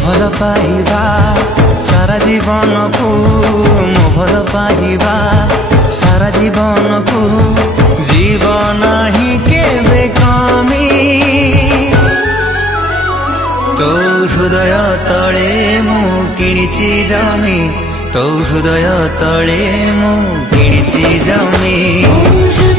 ଭଲ ପାଇବା ସାରା ଜୀବନକୁ ମୁଁ ଭଲ ପାଇବା ସାରା ଜୀବନକୁ ଯିବ ନାହିଁ କେବେ କମି ତୋ ହୃଦୟ ତଳେ ମୁଁ କିଣିଛି ଜମି ତୋ ହୃଦୟ ତଳେ ମୁଁ କିଣିଛି ଜମି।